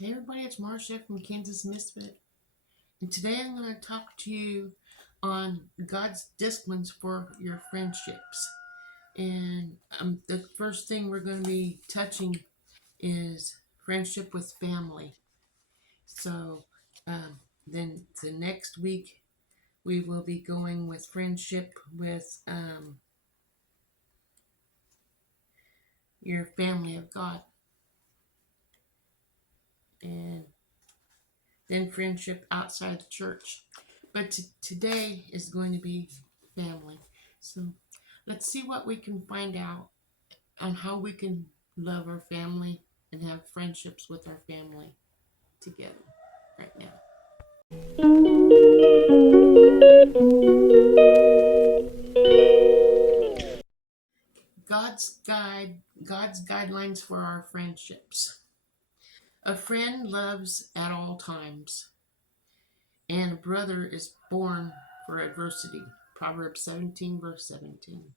Hey everybody, it's Marcia from Kansas Misfit, and today I'm going to talk to you on God's disciplines for your friendships. And the first thing we're going to be touching is friendship with family. So then the next week we will be going with friendship with your family of God, and then friendship outside the church. But today is going to be family. So let's see what we can find out on how we can love our family and have friendships with our family together right now. God's guidelines for our friendships. A friend loves at all times, and a brother is born for adversity. Proverbs 17, verse 17.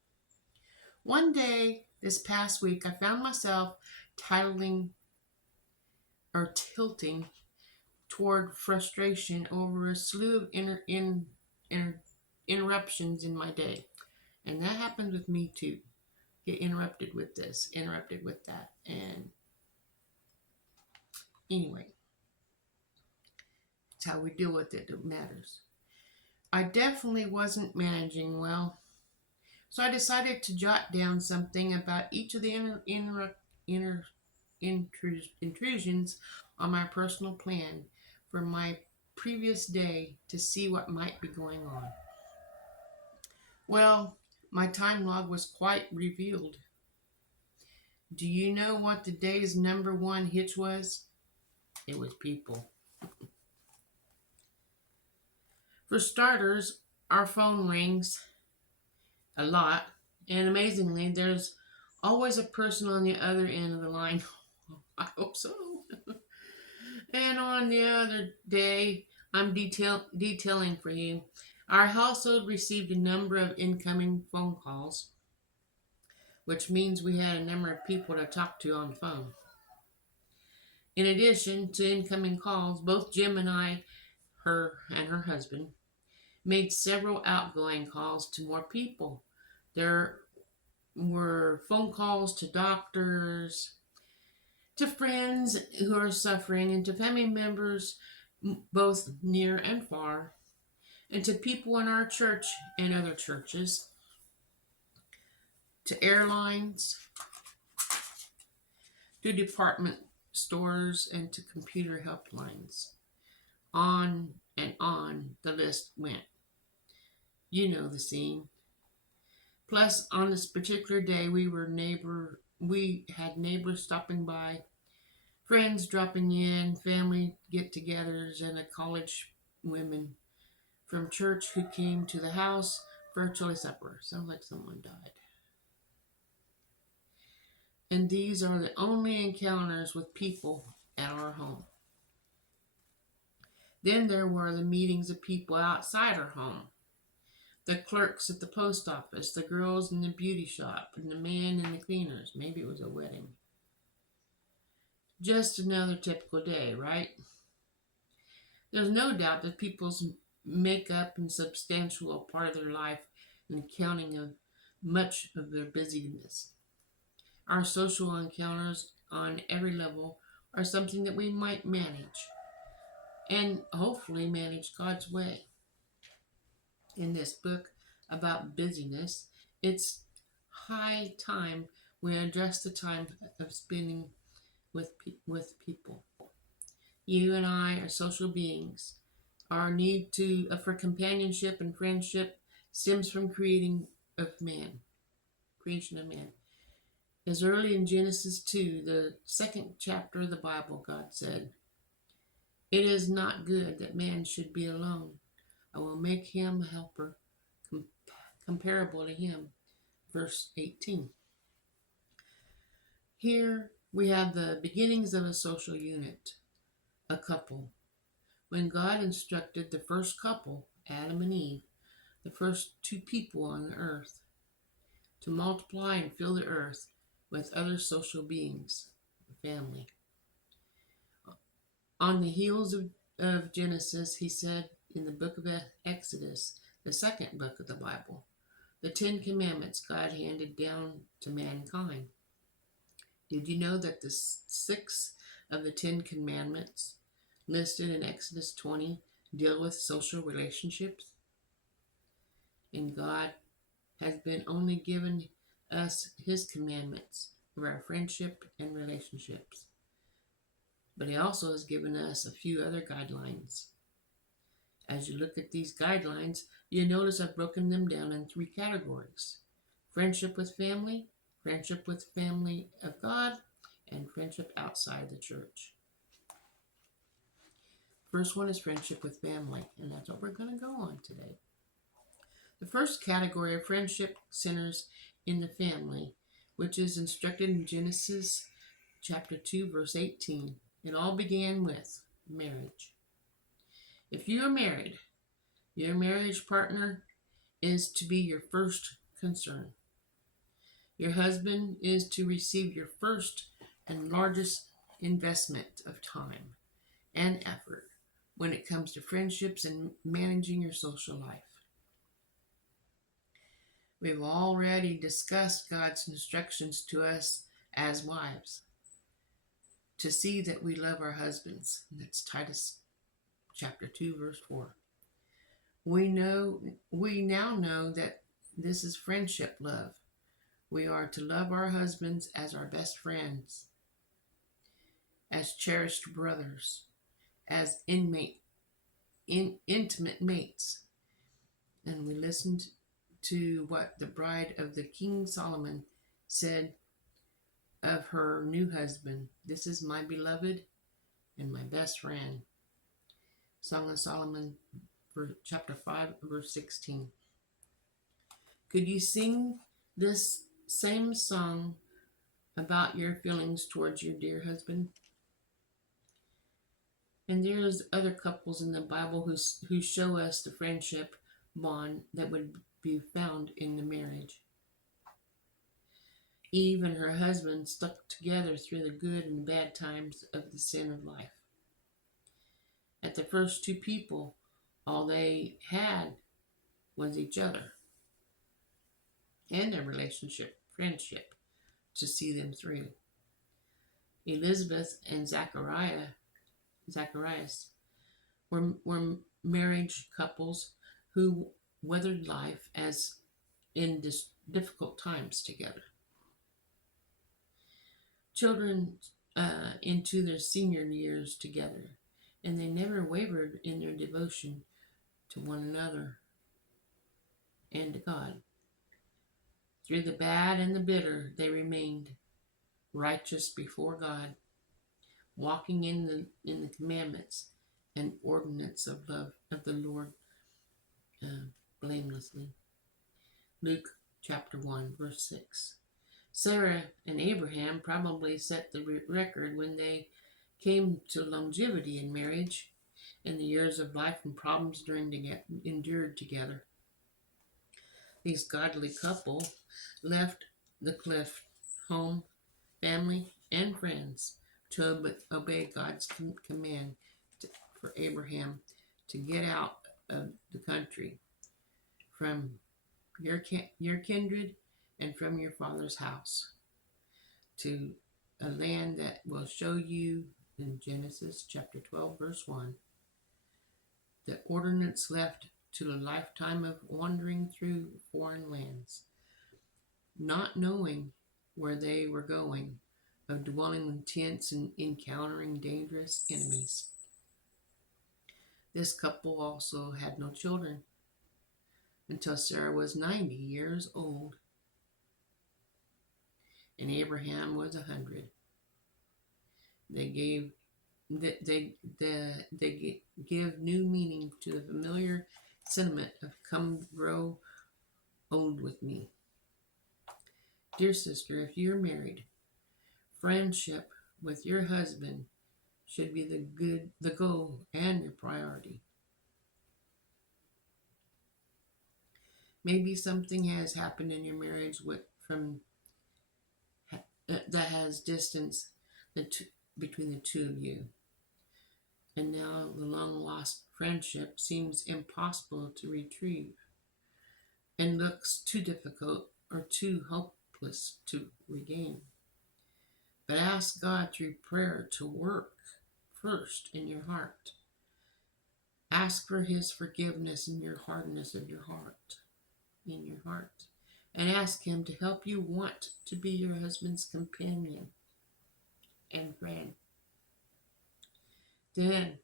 One day this past week, I found myself titling or tilting toward frustration over a slew of interruptions in my day. And that happens with me too. Get interrupted with this, interrupted with that. And anyway, it's how we deal with it that matters. I definitely wasn't managing well. So I decided to jot down something about each of the inter, intrusions on my personal plan for my previous day to see what might be going on. Well, my time log was quite revealed. Do you know what the day's number one hitch was? It was people. For starters, our phone rings a lot, and amazingly, there's always a person on the other end of the line. I hope so. And on the other day, I'm detailing for you. Our household received a number of incoming phone calls, which means we had a number of people to talk to on the phone. In addition to incoming calls, both Jim and I, her and her husband, made several outgoing calls to more people. There were phone calls to doctors, to friends who are suffering, and to family members, both near and far, and to people in our church and other churches, to airlines, to department stores, and to computer helplines. On and on the list went. You know the scene. Plus, on this particular day, we had neighbors stopping by, friends dropping in, family get-togethers, and the college women from church who came to the house for a chili supper. Sounds like someone died. And these are the only encounters with people at our home. Then there were the meetings of people outside our home. The clerks at the post office, the girls in the beauty shop, and the man in the cleaners. Maybe it was a wedding. Just another typical day, right? There's no doubt that people's makeup and substantial part of their life and accounting of much of their busyness. Our social encounters on every level are something that we might manage and hopefully manage God's way. In this book about busyness, it's high time we address the time of spending with people. You and I are social beings. Our need for companionship and friendship stems from creation of man. As early in Genesis 2, the second chapter of the Bible, God said, "It is not good that man should be alone. I will make him a helper comparable to him." Verse 18. Here we have the beginnings of a social unit, a couple. When God instructed the first couple, Adam and Eve, the first two people on the earth, to multiply and fill the earth with other social beings, the family. On the heels of Genesis, he said in the book of Exodus, the second book of the Bible, the Ten Commandments God handed down to mankind. Did you know that the six of the Ten Commandments listed in Exodus 20 deal with social relationships? And God has been only given us his commandments for our friendship and relationships. But he also has given us a few other guidelines. As you look at these guidelines, you notice I've broken them down in three categories: friendship with family of God, and friendship outside the church. First one is friendship with family, and that's what we're going to go on today. The first category of friendship centers in the family, which is instructed in Genesis chapter 2, verse 18. It all began with marriage. If you are married, your marriage partner is to be your first concern. Your husband is to receive your first and largest investment of time and effort when it comes to friendships and managing your social life. We've already discussed God's instructions to us as wives to see that we love our husbands. That's Titus chapter 2, verse 4. We now know that this is friendship love. We are to love our husbands as our best friends, as cherished brothers, as intimate mates. And we listened to what the bride of the King Solomon said of her new husband. This is my beloved and my best friend. Song of Solomon, chapter 5, verse 16. Could you sing this same song about your feelings towards your dear husband? And there's other couples in the Bible who show us the friendship bond that would be found in the marriage. Eve and her husband stuck together through the good and bad times of the sin of life. At the first two people, all they had was each other and their relationship, friendship, to see them through. Elizabeth and Zacharias were marriage couples who weathered life as in difficult times together. Children into their senior years together, and they never wavered in their devotion to one another and to God. Through the bad and the bitter, they remained righteous before God, walking in the commandments and ordinance of love of the Lord blamelessly. Luke chapter 1, verse 6. Sarah and Abraham probably set the record when they came to longevity in marriage and the years of life and problems endured together. These godly couple left the cliff, home, family, and friends to obey God's command for Abraham to get out of the country from your kindred and from your father's house to a land that will show you in Genesis chapter 12, verse 1. The ordinance left to a lifetime of wandering through foreign lands, not knowing where they were going, of dwelling in tents and encountering dangerous enemies. This couple also had no children until Sarah was 90 years old and Abraham was 100. They give new meaning to the familiar sentiment of "come grow old with me." Dear sister, if you're married, friendship with your husband should be the goal and your priority. Maybe something has happened in your marriage that has distance between the two of you. and now the long lost friendship seems impossible to retrieve and looks too difficult or too hopeless to regain. But ask God through prayer to work first in your heart. Ask for His forgiveness in your hardness of your heart, in your heart. And ask Him to help you want to be your husband's companion and friend. Then,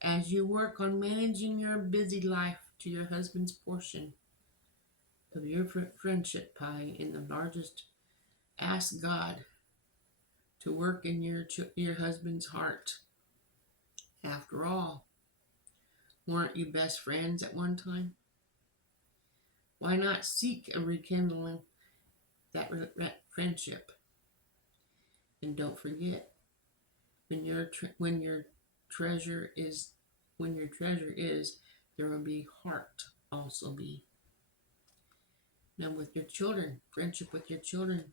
as you work on managing your busy life to your husband's portion of your friendship pie in the largest, ask God to work in your husband's heart. After all, weren't you best friends at one time? Why not seek a rekindling that friendship? And don't forget, when your treasure is, there will be heart also be. Now with your children, friendship with your children.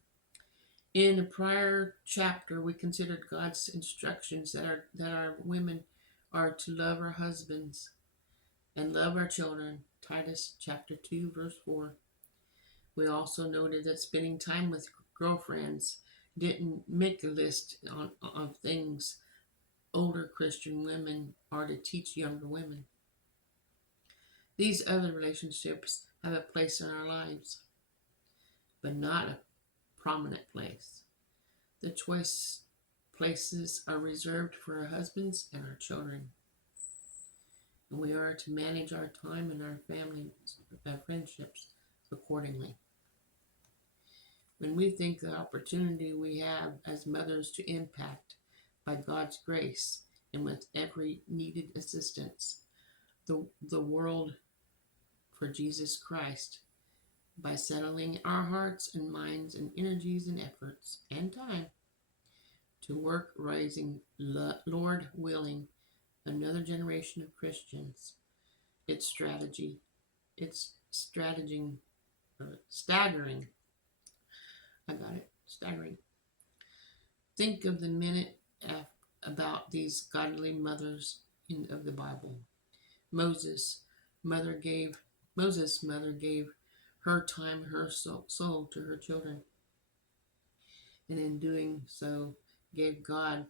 In a prior chapter, we considered God's instructions that our women are to love our husbands and love our children. Titus chapter 2, verse 4. We also noted that spending time with girlfriends didn't make a list of things older Christian women are to teach younger women. These other relationships have a place in our lives, but not a prominent place. The choice places are reserved for our husbands and our children. And we are to manage our time and our family friendships accordingly. When we think the opportunity we have as mothers to impact by God's grace and with every needed assistance, the world for Jesus Christ, by settling our hearts and minds and energies and efforts and time to work raising, Lord willing, another generation of Christians. It's staggering. I got it. Staggering. Think of the minute about these godly mothers of the Bible. Moses' mother gave her time, her soul to her children, and in doing so, gave God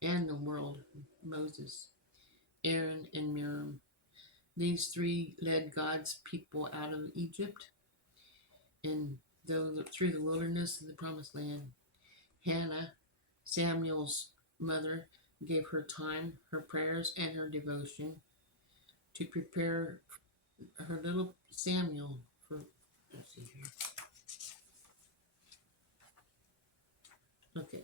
and the world Moses, Aaron, and Miriam. These three led God's people out of Egypt and through the wilderness of the Promised Land. Hannah, Samuel's mother, gave her time, her prayers, and her devotion to prepare her little Samuel for, let's see here. Okay.